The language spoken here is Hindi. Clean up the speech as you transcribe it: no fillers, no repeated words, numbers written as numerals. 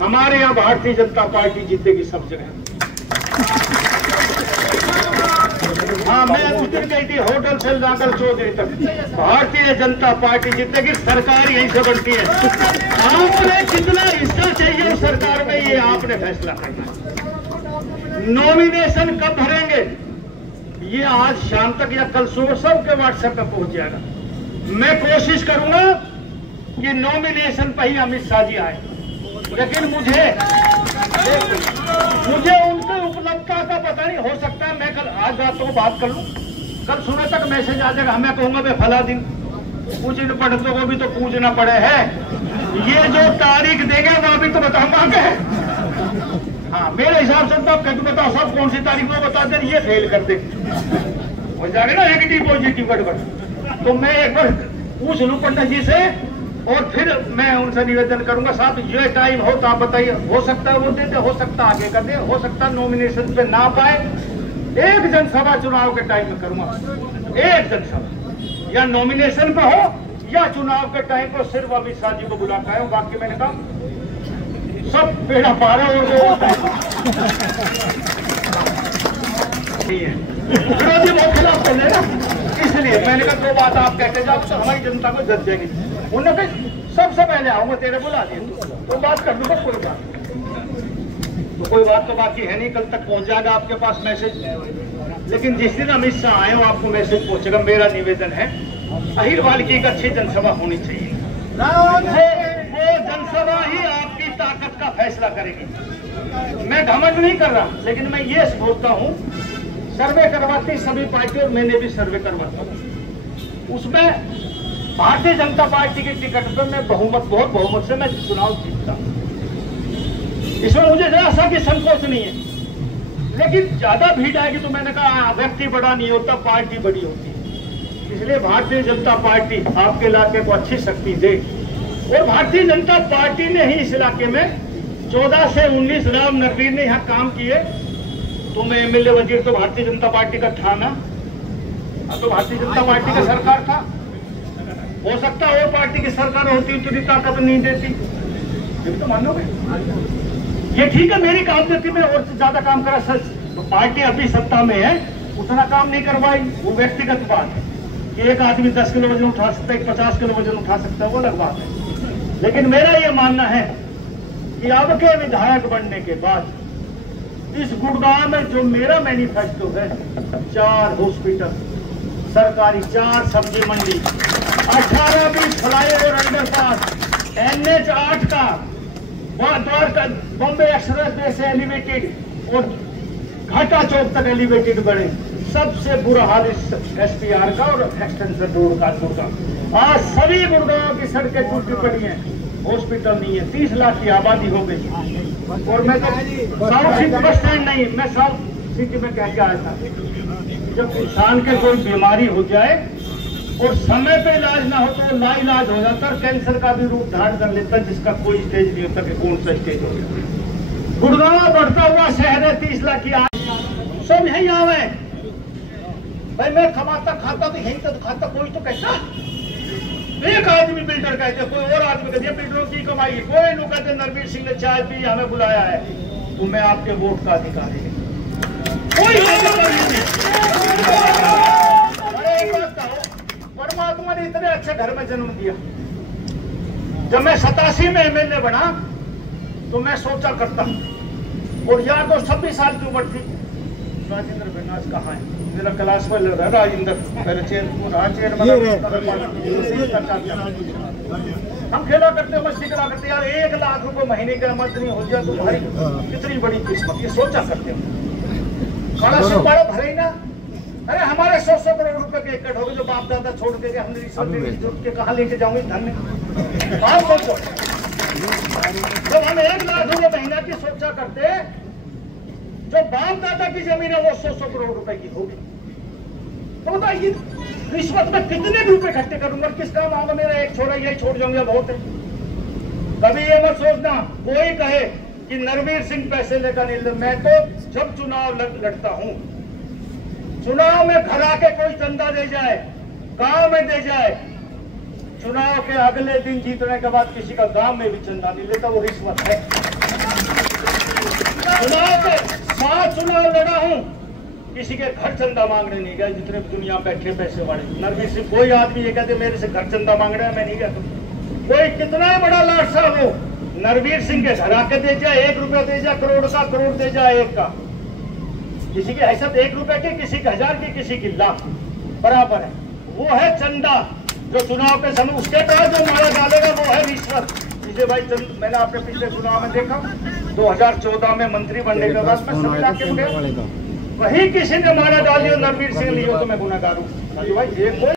हमारे यहाँ भारतीय जनता पार्टी जीतेगी सब जगह। हाँ, मैं उस दिन गई थी होटल से नागल चौधरी तक, भारतीय जनता पार्टी जीतेगी, सरकार यहीं से बनती है। आपने कितना हिस्सा चाहिए उस सरकार में, ये आपने फैसला करना है। नॉमिनेशन कब भरेंगे ये आज शाम तक या कल सुबह सबके व्हाट्सएप पे पहुंच जाएगा। मैं कोशिश करूंगा कि नॉमिनेशन पर ही अमित शाह जी आए, लेकिन मुझे उनके उपलब्धता का पता नहीं। हो सकता है मैं कल आज रात को बात कर लूं, कल सुबह तक मैसेज आ जाएगा, मैं कहूंगा भाई फला दिन पूछने पढ़तों को भी तो पूछना पड़े है। ये जो तारीख देंगे वह भी तो बताऊंगा क्या। हाँ, मेरे हिसाब से तो आप कहते बताओ सब कौन सी तारीख में बता दे, ये फेल कर दे हो जाएगा ना नेगेटिव पॉजिटिव गड़बड़। तो मैं एक बार पूछ लूं पंडित जी से और फिर मैं उनसे निवेदन करूंगा, साहब ये टाइम हो तो आप बताइए। हो सकता है वो दे दे, हो सकता है आगे कर दे, हो सकता है नॉमिनेशन पे ना पाए। एक जनसभा चुनाव के टाइम में करूंगा, एक जनसभा, या नॉमिनेशन पे हो या चुनाव के टाइम पर सिर्फ अमित शाह जी को बुला के आया हूं। बाकी मैंने कहा सब पेड़ा पारा और विरोधी बहुत खिलाफ कर लेना, इसलिए मैंने कहा दो बात आप कहते जाओ तो हमारी जनता को जज जाएगी। उन्होंने कहा सबसे पहले आऊंगा, तेरे बुला दिए तो बात कर दूंगा, कोई बात तो कोई बात तो बाकी है नहीं, कल तक पहुंच जाएगा आपके पास मैसेज। लेकिन जिस दिन अमित शाह आए हो आपको मैसेज पहुंचेगा। मेरा निवेदन है अहिरवाल की एक अच्छी जनसभा होनी चाहिए, वो जनसभा ही आपकी ताकत का फैसला करेगी। मैं घमंड नहीं कर रहा, लेकिन मैं ये सोचता हूँ सर्वे करवाती सभी पार्टी और मैंने भी सर्वे करवाता हूँ, उसमें भारतीय जनता पार्टी की टिकट पर मैं बहुत बहुमत से मैं चुनाव जीतता हूँ। इसमें मुझे जरा सा भी संकोच नहीं है, लेकिन ज्यादा भीड़ आएगी तो मैंने कहा व्यक्ति बड़ा नहीं होता, पार्टी बड़ी होती है। इसलिए भारतीय जनता पार्टी आपके इलाके को अच्छी शक्ति दे, और भारतीय जनता पार्टी ने ही इस इलाके में 14 से 19 राम नरवीर ने यहाँ काम किए। तो मैं एमएलए वजीर तो भारतीय जनता पार्टी का था ना, तो भारतीय जनता पार्टी का सरकार था। हो सकता है और पार्टी की सरकार होती उतनी ताकत नहीं देती, ये तो मानोगे। ये ठीक है, मेरी काम देती मैं और ज्यादा काम करा, सच तो पार्टी अभी सत्ता में है उतना काम नहीं करवाई, वो व्यक्तिगत बात है कि एक आदमी 10 किलो वजन उठा सकता है, 50 किलो वजन उठा सकता है, वो अलग बात है। लेकिन मेरा ये मानना है कि अब के विधायक बनने के बाद इस गुड़गांव में जो मेरा मैनिफेस्टो है, 4 हॉस्पिटल सरकारी, 4 सब्जी मंडी, 18-20 फ्लाईओवर अंडरपास, NH 8 का द्वारका बॉम्बे एक्सप्रेस वे से एलिवेटेड और घाटा चौक तक एलिवेटेड बने। सबसे बुरा हाल इस SPR का और एक्सटेंशन रोड का। आज सभी गुड़गांव की सड़कें टूटी पड़ी हैं, हॉस्पिटल नहीं है, 30 लाख की आबादी हो गई। और मैं तो साउथ सिटी बस स्टैंड नहीं, मैं साउथ सिटी में कह के आया था, जब इंसान के कोई बीमारी हो जाए और समय पे इलाज ना हो तो वो लाइलाज हो जाता है, कैंसर का भी रूप धारण कर लेता है, जिसका कोई स्टेज नहीं होता कि कौन सा स्टेज हो गया। गुड़गांव बढ़ता हुआ शहर है, 30 लाख की सब यही आवे भाई। मैं कमाता खाता तो यही तो खाता, कोई तो कहता एक आदमी बिल्डर कहते, कोई और आदमी कहते बिल्डरों की कमाई है, कोई लोग कहते नरवीर सिंह ने चाय पी हमें बुलाया है, तो मैं आपके वोट का अधिकारी है, कोई नहीं। परमात्मा ने इतने अच्छे घर में जन्म दिया। जब मैं 87 में MLA बना तो मैं सोचा करता, और यार तो 26 साल की उम्र थी, राजेंद्र बेनाज कहाँ है, मेरा क्लास में लग रहा है राजेंद्र, मेरे हम खेला करते मस्ती करा करते, यार 1 लाख रुपए महीने की आमदनी हो जाए तो भाई कितनी बड़ी किस्मत, ये सोचा करते काला सिपाड़ा भरे ना। अरे हमारे 100 करोड़ रुपए के एकड़ हो गए जो बाप दादा छोड़ के हमने जुट के कहाँ लेके जाऊंगे धन्य। आप सोचो जब हम 1 लाख रुपए महीना की सोचा करते, जो बाप दादा की जमीन है वो 100 करोड़ रुपए की होगी, तो बताइए रिश्वत में कितने रुपए इकट्ठे करूंगा, किस काम आऊंगा। मेरा एक छोरा यही छोड़ जाऊंगा बहुत है। कभी ये मत सोचना कोई कहे कि नरवीर सिंह पैसे लेकर नहीं, मैं तो जब चुनाव लड़ता हूं, चुनाव में घर आके कोई चंदा दे जाए, गांव में दे जाए, चुनाव के अगले दिन जीतने के बाद किसी का गांव में भी चंदा नहीं लेता, वो रिश्वत है। चुनाव के 7 चुनाव लड़ा हूं, किसी के घर चंदा मांगने नहीं गए, जितने भी दुनिया बैठे पैसे वाले। नरवीर सिंह, कोई आदमी ये कहते मेरे से घर चंदा मांग रहा है, मैं नहीं गया। कोई कितना बड़ा लाट साहब हो, नरवीर सिंह के घर आके दे जाए, 1 रुपया दे जाए, करोड़ का करोड़ दे जाए, 1 का। किसी की हैसियत 1 रुपए की, किसी की 1000 की, किसी की लाख, बराबर है। वो है चंदा जो चुनाव के समय, उसके बाद जो मारा डालेगा वो है रिश्वत। जिसे भाई मैंने आपने पिछले चुनाव में देखा, 2014 में मंत्री बनने के बाद मैं सब इलाके में, वही किसी ने मारा डाल दिया, नरवीर सिंह लियो तो मैं गुनाहगार हूँ भाई। ये